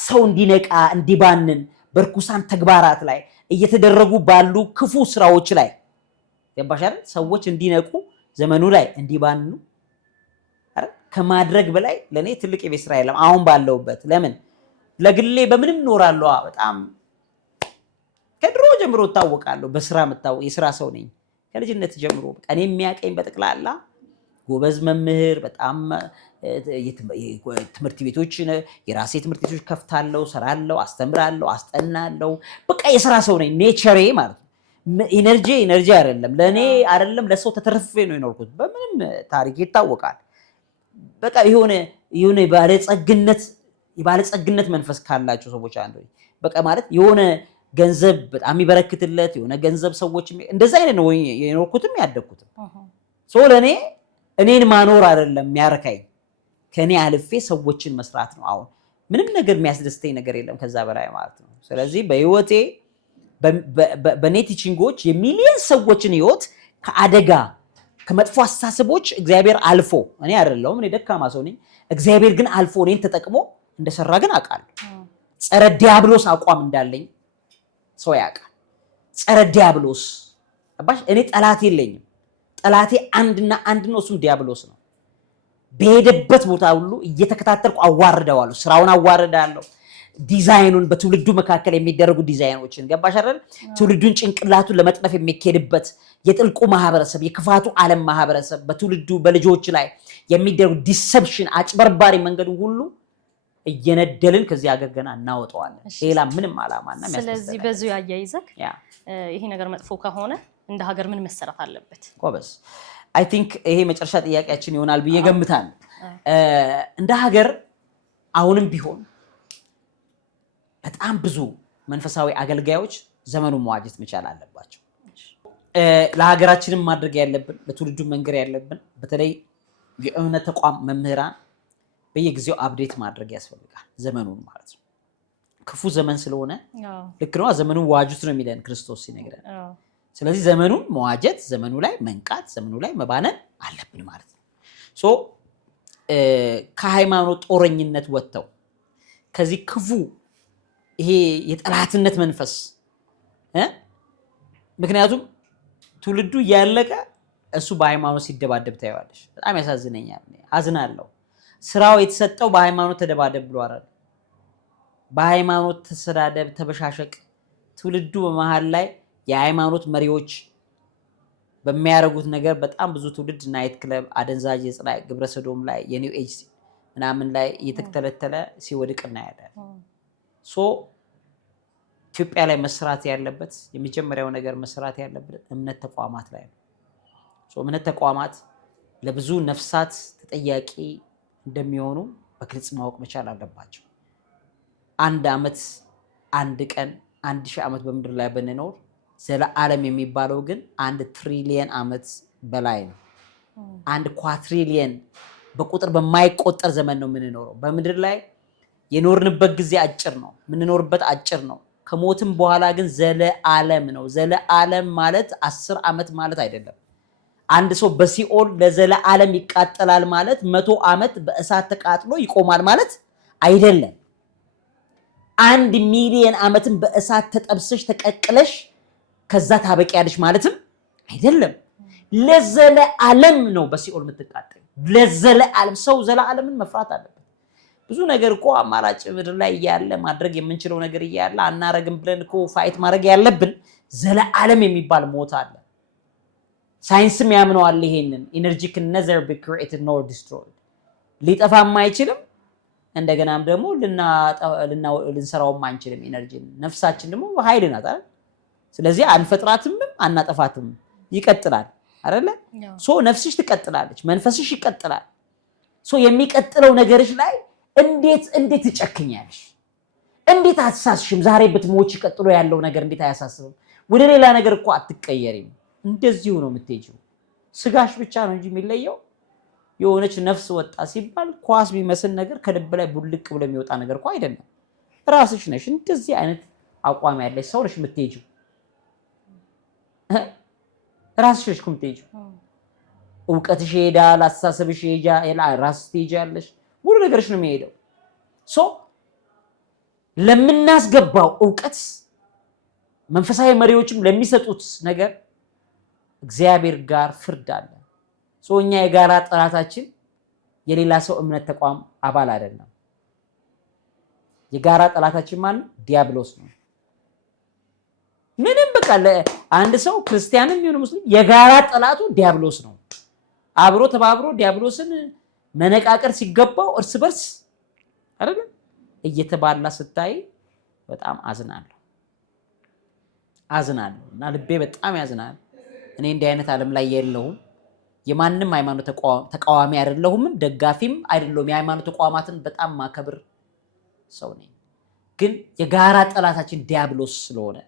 ሰው እንዲነቃ እንዲባንን በርኩሳን ተግባራት ላይ እየተደረጉ ባሉ ክፉ ስራዎች ላይ ያባሻል ሰዎች እንዲነቁ ዘመኑ ላይ እንዲባንኑ ከማድረግ በላይ ለኔ ትልቅ የቤት ስራ የለም። አሁን ባለውበት ለምን ለግሌ በምንም ኖራለሁ። በጣም ከድሮ ጀምሮ ታወቃለሁ። በስራ መታወቅ የስራ ሰው ነኝ ከልጅነት ጀምሮ። እኔ የሚያቀኝ በጠቅላላ ጎበዝ መምህር በጣም ትምህርት ቤቶች የራሴ ትምህርት ቤቶች ከፍታለሁ፣ ሰራለሁ፣ አስተምራለሁ፣ አስጠናለሁ። በቃ የስራ ሰው ነኝ ኔቸሬ ማለት ነው። ኢነርጂ አይደለም ለኔ አይደለም ለሰው ተተርፌ ነው የኖርኩት። በምንም ታሪክ ይታወቃል። በቃ የሆነ የባለጸግነት መንፈስ ካላቸው ሰዎች አንዱ በቃ ማለት የሆነ ገንዘብ በጣም የሚበረክትለት የሆነ ገንዘብ ሰዎች እንደዛ አይነት ነው የኖርኩትም ያደግኩትም። ለኔ እኔን ማኖር አይደለም የሚያረካኝ ከኔ አልፌ ሰዎችን መስራት ነው። አሁን ምንም ነገር የሚያስደስተኝ ነገር የለም ከዛ በላይ ማለት ነው። ስለዚህ በህይወቴ በኔ ቲቺንጎች የሚሊዮን ሰዎችን ህይወት ከአደጋ ከመጥፎ አስተሳሰቦች እግዚአብሔር አልፎ እኔ አይደለሁም እኔ ደካማ ሰው ነኝ። እግዚአብሔር ግን አልፎ እኔን ተጠቅሞ እንደሰራ ግን አውቃለሁ። ጸረ ዲያብሎስ አቋም እንዳለኝ ሰው ያውቃል። ጸረ ዲያብሎስ አባሽ እኔ ጠላት የለኝም። ጠላቴ አንድና አንድ ነው፣ እሱም ዲያብሎስ ነው። በሄደበት ቦታ ሁሉ እየተከታተልኩ አዋርደዋለሁ። ስራውን አዋርዳለሁ። ዲዛይኑን በትውልዱ መካከል የሚደረጉ ዲዛይኖችን ገባሽ አይደል? ትውልዱን ጭንቅላቱን ለመጥለፍ የሚካሄድበት የጥልቁ ማህበረሰብ የክፋቱ ዓለም ማህበረሰብ በትውልዱ በልጆች ላይ የሚደረጉ ዲሰፕሽን አጭበርባሪ መንገዱ ሁሉ እየነደልን ከዚህ ሀገር ገና እናወጣዋለን። ሌላ ምንም ዓላማና ስለዚህ በዚሁ ያያይዘክ ይሄ ነገር መጥፎ ከሆነ እንደ ሀገር ምን መሰራት አለበት? ጎበዝ አይ ቲንክ ይሄ መጨረሻ ጥያቄያችን ይሆናል ብዬ ገምታለሁ። እንደ ሀገር አሁንም ቢሆን በጣም ብዙ መንፈሳዊ አገልጋዮች ዘመኑን መዋጀት መቻል አለባቸው። ለሀገራችንም ማድረግ ያለብን ለትውልዱ መንገር ያለብን በተለይ የእምነት ተቋም መምህራን በየጊዜው አፕዴት ማድረግ ያስፈልጋል ዘመኑን ማለት ነው። ክፉ ዘመን ስለሆነ ልክ ነው ዘመኑን ዋጁት ነው የሚለን ክርስቶስ ሲነግረን። ስለዚህ ዘመኑን መዋጀት፣ ዘመኑ ላይ መንቃት፣ ዘመኑ ላይ መባነን አለብን ማለት ነው። ከሃይማኖት ጦረኝነት ወጥተው ከዚህ ክፉ ይሄ የጠላትነት መንፈስ ምክንያቱም ትውልዱ እያለቀ እሱ በሃይማኖት ሲደባደብ ታየዋለሽ። በጣም ያሳዝነኛል። አዝናለሁ። ስራው የተሰጠው በሃይማኖት ተደባደብ ብሎ አይደል? በሃይማኖት ተሰዳደብ፣ ተበሻሸቅ። ትውልዱ በመሃል ላይ የሃይማኖት መሪዎች በሚያደርጉት ነገር በጣም ብዙ ትውልድ ናይት ክለብ፣ አደንዛዥ ዕፅ ላይ፣ ግብረ ሰዶም ላይ፣ የኒው ኤጅ ምናምን ላይ እየተተለተለ ሲወድቅ እናያለን። ኢትዮጵያ ላይ መስራት ያለበት የመጀመሪያው ነገር መስራት ያለበት እምነት ተቋማት ላይ ነው። እምነት ተቋማት ለብዙ ነፍሳት ተጠያቂ እንደሚሆኑ በግልጽ ማወቅ መቻል አለባቸው። 1 ዓመት 1 ቀን 1000 ዓመት በምድር ላይ ብንኖር ዘለዓለም የሚባለው ግን 1 ትሪሊየን ዓመት በላይ ነው። 1 ኳትሪሊየን በቁጥር በማይቆጠር ዘመን ነው የምንኖረው። በምድር ላይ የኖርንበት ጊዜ አጭር ነው፣ የምንኖርበት አጭር ነው። ከሞትም በኋላ ግን ዘለዓለም ነው። ዘለዓለም ማለት 10 ዓመት ማለት አይደለም። አንድ ሰው በሲኦል ለዘለዓለም ይቃጠላል ማለት 100 ዓመት በእሳት ተቃጥሎ ይቆማል ማለት አይደለም። 1 ሚሊዮን ዓመትን በእሳት ተጠብሰሽ ተቀቅለሽ ከዛ ታበቂያለሽ ማለትም አይደለም። ለዘለዓለም ነው በሲኦል የምትቃጠል። ለዘለዓለም ሰው ዘለዓለምን መፍራት አለበት። ብዙ ነገር እኮ አማራጭ ምድር ላይ እያለ ማድረግ የምንችለው ነገር እያለ አናረግም ብለን እኮ ፋይት ማድረግ ያለብን ዘለዓለም የሚባል ሞት አለ። ሳይንስም ያምነዋል ይሄንን። ኢነርጂ can neither be created nor destroyed። ሊጠፋም አይችልም፣ እንደገናም ደግሞ ልንሰራውም አንችልም። ኢነርጂ ነፍሳችን ደግሞ ኃይል ናት አይደል? ስለዚህ አንፈጥራትም አናጠፋትም ይቀጥላል አይደለ ሶ ነፍስሽ ትቀጥላለች መንፈስሽ ይቀጥላል ሶ የሚቀጥለው ነገርሽ ላይ እንዴት ትጨክኛለሽ እንዴት አትሳስሽም ዛሬ ብትሞች ቀጥሎ ያለው ነገር እንዴት አያሳስብም ወደ ሌላ ነገር እኮ አትቀየሪም እንደዚሁ ነው የምትሄጂው ስጋሽ ብቻ ነው እንጂ የሚለየው የሆነች ነፍስ ወጣ ሲባል ኳስ ቢመስል ነገር ከልብ ላይ ቡልቅ ብሎ የሚወጣ ነገር እኮ አይደለም ራስሽ ነሽ እንደዚህ አይነት አቋም ያለሽ ሰው ነሽ የምትሄጂው ራስሽ ነሽ የምትሄጂው እውቀትሽ ይሄዳል አስተሳሰብሽ ይሄዳል ራስሽ ትሄጃለሽ ሁሉ ነገርሽ ነው የሚሄደው ሶ ለምናስገባው እውቀት መንፈሳዊ መሪዎችም ለሚሰጡት ነገር እግዚአብሔር ጋር ፍርድ አለ ሶ እኛ የጋራ ጠላታችን የሌላ ሰው እምነት ተቋም አባል አይደለም የጋራ ጠላታችን ማን ዲያብሎስ ነው ምንም በቃ አንድ ሰው ክርስቲያንም ይሁን ሙስሊም የጋራ ጠላቱ ዲያብሎስ ነው አብሮ ተባብሮ ዲያብሎስን መነቃቀር ሲገባው እርስ በርስ አይደል እየተባላ ስታይ በጣም አዝናለሁና ልቤ በጣም ያዝናል እኔ እንዲህ አይነት ዓለም ላይ የለሁም የማንንም ሃይማኖት ተቃዋሚ አይደለሁም ደጋፊም አይደለሁም የሃይማኖት ተቋማትን በጣም ማከብር ሰው ነኝ ግን የጋራ ጠላታችን ዲያብሎስ ስለሆነ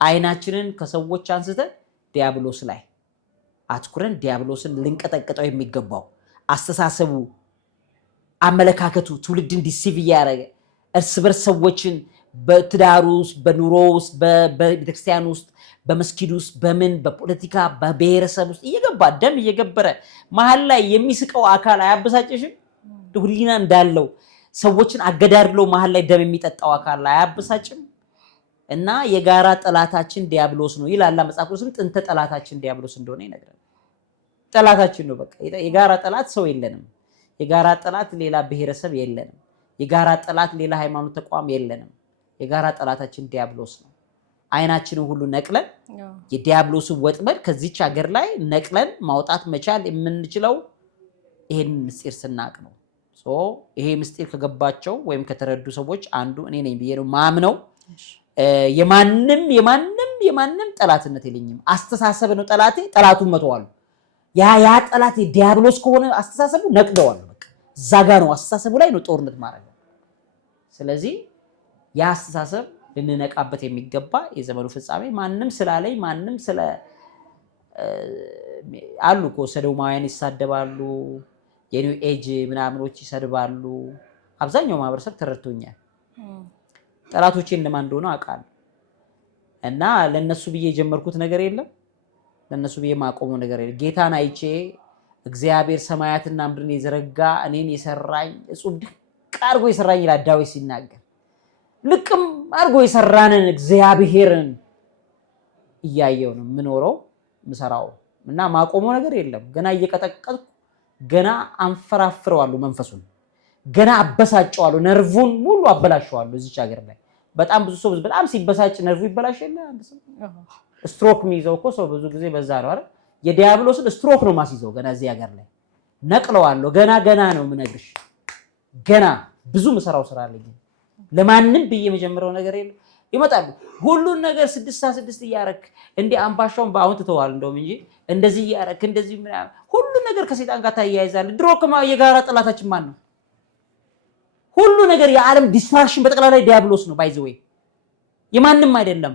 አይናችንን ከሰዎች አንስተን ዲያብሎስ ላይ አትኩረን ዲያብሎስን ልንቀጠቅጠው የሚገባው አስተሳሰቡ አመለካከቱ ትውልድን ዲሲቭ ያደረገ እርስ በርስ ሰዎችን በትዳር ውስጥ በኑሮ ውስጥ በቤተክርስቲያን ውስጥ በመስጊድ ውስጥ በምን በፖለቲካ በብሔረሰብ ውስጥ እየገባ ደም እየገበረ መሃል ላይ የሚስቀው አካል አያበሳጭሽም ሁሊና እንዳለው ሰዎችን አገዳድሎ መሃል ላይ ደም የሚጠጣው አካል አያበሳጭም እና የጋራ ጠላታችን ዲያብሎስ ነው ይላል መጽሐፍ ቅዱስም ጥንተ ጠላታችን ዲያብሎስ እንደሆነ ይነግራል ጠላታችን ነው በቃ የጋራ ጠላት ሰው የለንም የጋራ ጠላት ሌላ ብሔረሰብ የለንም የጋራ ጠላት ሌላ ሃይማኖት ተቋም የለንም የጋራ ጠላታችን ዲያብሎስ ነው አይናችንን ሁሉ ነቅለን የዲያብሎስን ወጥመድ ከዚች ሀገር ላይ ነቅለን ማውጣት መቻል የምንችለው ይሄን ምስጢር ስናቅ ነው ሶ ይሄ ምስጢር ከገባቸው ወይም ከተረዱ ሰዎች አንዱ እኔ ነኝ ብዬ ነው ማምነው የማንንም ጠላትነት የለኝም አስተሳሰብ ነው ጠላቴ ጠላቱን መተዋል ያ ጠላት ዲያብሎስ ከሆነ አስተሳሰቡ ነቅደዋል በቃ ዛጋ ነው አስተሳሰቡ ላይ ነው ጦርነት ማድረግ ስለዚህ ያ አስተሳሰብ ልንነቃበት የሚገባ የዘመኑ ፍጻሜ ማንንም ስላለኝ ማንንም ስለ አሉ እኮ ሰዶማውያን ይሳደባሉ የኒው ኤጅ ምናምኖች ይሰድባሉ አብዛኛው ማህበረሰብ ተረድቶኛል ጠላቶቼ እንደማን እንደሆነ አውቃለሁ እና ለነሱ ብዬ የጀመርኩት ነገር የለም ለነሱ ብዬ ማቆመው ነገር የለም ጌታን አይቼ እግዚአብሔር ሰማያትና ምድርን የዘረጋ እኔን የሰራኝ እጹብ ድንቅ አድርጎ የሰራኝ ይላል ዳዊት ሲናገር ልቅም አድርጎ የሰራንን እግዚአብሔርን እያየው ነው የምኖረው ምሰራው እና ማቆመው ነገር የለም ገና እየቀጠቀጥኩ ገና አንፈራፍረዋለሁ መንፈሱን ገና አበሳጨዋለሁ ነርቭን ሙሉ አበላሸዋለሁ እዚች ሀገር ላይ በጣም ብዙ ሰው በጣም ሲበሳጭ ነርቭ ይበላሽና አንድ ሰው ስትሮክ የሚይዘው እኮ ሰው ብዙ ጊዜ በዛ ነው አይደል የዲያብሎስን ስትሮክ ነው ማስይዘው ገና እዚህ ሀገር ላይ ነቅለዋለሁ ገና ነው የምነግርሽ ገና ብዙ መሰራው ስራ አለኝ ለማንም ብዬ መጀመሪያው ነገር የለም ይመጣሉ ሁሉን ነገር 6 እያረክ እንዴ አምባሻውን ባሁን ተተዋል እንደውም እንጂ እንደዚህ እያረክ እንደዚህ ሁሉ ነገር ከሰይጣን ጋር ታያይዛል ድሮከማ የጋራ ጠላታችን ማን ነው ሁሉ ነገር የዓለም ዲስትራክሽን በጠቅላላ ዲያብሎስ ነው ባይ ዘ ዌይ የማንም አይደለም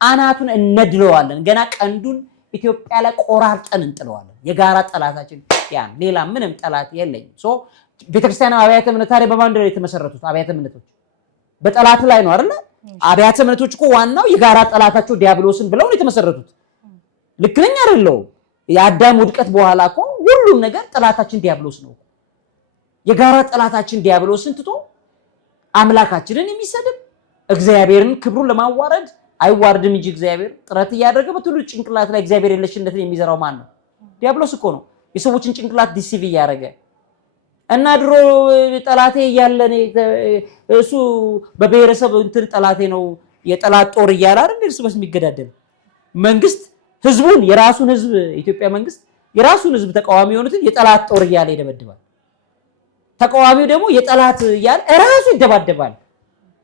አናቱን እንድለዋለን ገና ቀንዱን ኢትዮጵያ ላይ ቆራርጠን እንጥለዋለን የጋራ ጠላታችን ያን ሌላ ምንም ጠላት የለኝም ሶ ቤተክርስቲያን አብያተ እምነት ታዲያ በማን ላይ የተመሰረቱት አብያተ እምነቶች በጠላት ላይ ነው አይደል አብያተ እምነቶች እኮ ዋናው የጋራ ጠላታቸው ዲያብሎስን ብለው ነው የተመሰረቱት ልክ ነኝ አይደለው የአዳም ውድቀት በኋላ እኮ ሁሉም ነገር ጠላታችን ዲያብሎስ ነው የጋራ ጠላታችን ዲያብሎስን ትቶ አምላካችንን የሚሰድብ እግዚአብሔርን ክብሩን ለማዋረድ አይዋርድም እንጂ እግዚአብሔር ጥረት ያደረገ በትውልድ ጭንቅላት ላይ እግዚአብሔር የለሽነትን የሚዘራው ማን ነው ዲያብሎስ እኮ ነው የሰዎችን ጭንቅላት ዲሲቭ ያደረገ እና ድሮ ጠላቴ ያለኔ እሱ በብሔረሰብ እንትን ጠላቴ ነው የጠላት ጦር ይያል አይደል እርስ በርስ የሚገዳደል መንግስት ህዝቡን የራሱን ህዝብ ኢትዮጵያ መንግስት የራሱን ህዝብ ተቃዋሚ የሆኑትን የጠላት ጦር ይያል ይደበድባል ተቃዋሚው ደግሞ የጠላት ይያል ራሱ ይደባደባል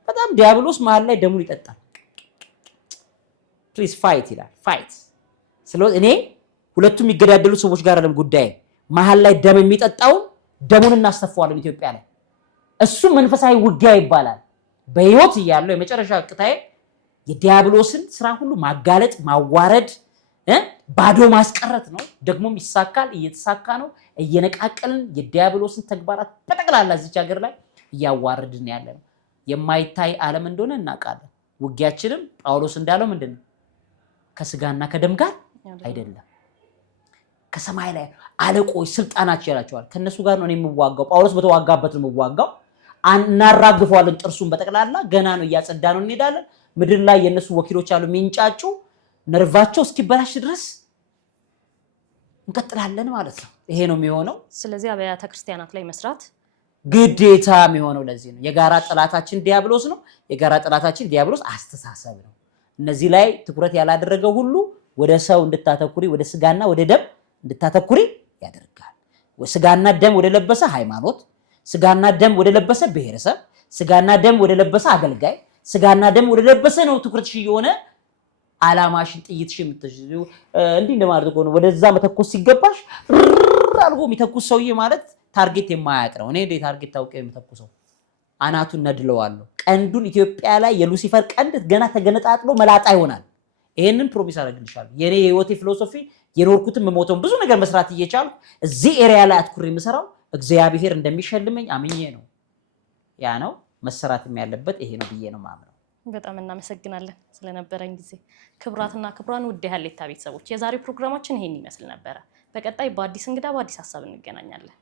በጣም ዲያብሎስ መሃል ላይ ደሙን ይጠጣል ፕሊዝ ፋይት ይላል። ፋይት ስለዚህ እኔ ሁለቱም የሚገዳደሉ ሰዎች ጋር አይደለም ጉዳይ መሃል ላይ ደም የሚጠጣው ደሙን እናስተፋዋለን ኢትዮጵያ ላይ እሱ መንፈሳዊ ውጊያ ይባላል። በህይወት እያለው የመጨረሻ ቅጣይ የዲያብሎስን ስራ ሁሉ ማጋለጥ ማዋረድ ባዶ ማስቀረት ነው። ደግሞም ይሳካል፣ እየተሳካ ነው። እየነቃቀልን የዲያብሎስን ተግባራት በጠቅላላ እዚች ሀገር ላይ እያዋረድን ያለ ነው። የማይታይ ዓለም እንደሆነ እናውቃለን። ውጊያችንም ጳውሎስ እንዳለው ምንድነው ከስጋና ከደም ጋር አይደለም ከሰማይ ላይ አለቆች ስልጣናቸው ያላቸዋል ከነሱ ጋር ነው የምዋጋው። ጳውሎስ በተዋጋበት ነው የምዋጋው። እናራግፈዋለን ጥርሱን በጠቅላላ ገና ነው እያጸዳ ነው እንሄዳለን። ምድር ላይ የነሱ ወኪሎች አሉ የሚንጫጩ ነርቫቸው እስኪበላሽ ድረስ እንቀጥላለን ማለት ነው። ይሄ ነው የሚሆነው። ስለዚህ አብያተ ክርስቲያናት ላይ መስራት ግዴታ የሚሆነው ለዚህ ነው። የጋራ ጠላታችን ዲያብሎስ ነው። የጋራ ጠላታችን ዲያብሎስ አስተሳሰብ ነው። እነዚህ ላይ ትኩረት ያላደረገው ሁሉ ወደ ሰው እንድታተኩሪ ወደ ስጋና ወደ ደም እንድታተኩሪ ያደርጋል። ስጋና ደም ወደ ለበሰ ሃይማኖት፣ ስጋና ደም ወደ ለበሰ ብሔረሰብ፣ ስጋና ደም ወደ ለበሰ አገልጋይ፣ ስጋና ደም ወደ ለበሰ ነው ትኩረትሽ የሆነ አላማሽን ጥይትሽ የምትሽው እንዲህ እንደማለት እኮ ነው። ወደዛ መተኮስ ሲገባሽ አልጎ የሚተኩስ ሰውዬ ማለት ታርጌት የማያውቅ ነው። እኔ እንደ ታርጌት ታውቀው የምተኩሰው አናቱን ነድለዋለሁ። ቀንዱን ኢትዮጵያ ላይ የሉሲፈር ቀንድ ገና ተገነጣጥሎ መላጣ ይሆናል። ይሄንን ፕሮሚስ አደርግልሻለሁ። የኔ የህይወቴ ፊሎሶፊ የኖርኩትን መሞተውን ብዙ ነገር መስራት እየቻልኩ እዚህ ኤሪያ ላይ አትኩሬ የምሰራው እግዚአብሔር እንደሚሸልመኝ አምኜ ነው። ያ ነው መሰራትም ያለበት ይሄ ነው ብዬ ነው ማምነው። በጣም እናመሰግናለን ስለነበረን ጊዜ። ክቡራትና ክቡራን ውድ የሀሌታ ቤተሰቦች የዛሬው ፕሮግራማችን ይሄን ይመስል ነበረ። በቀጣይ በአዲስ እንግዳ በአዲስ ሀሳብ እንገናኛለን።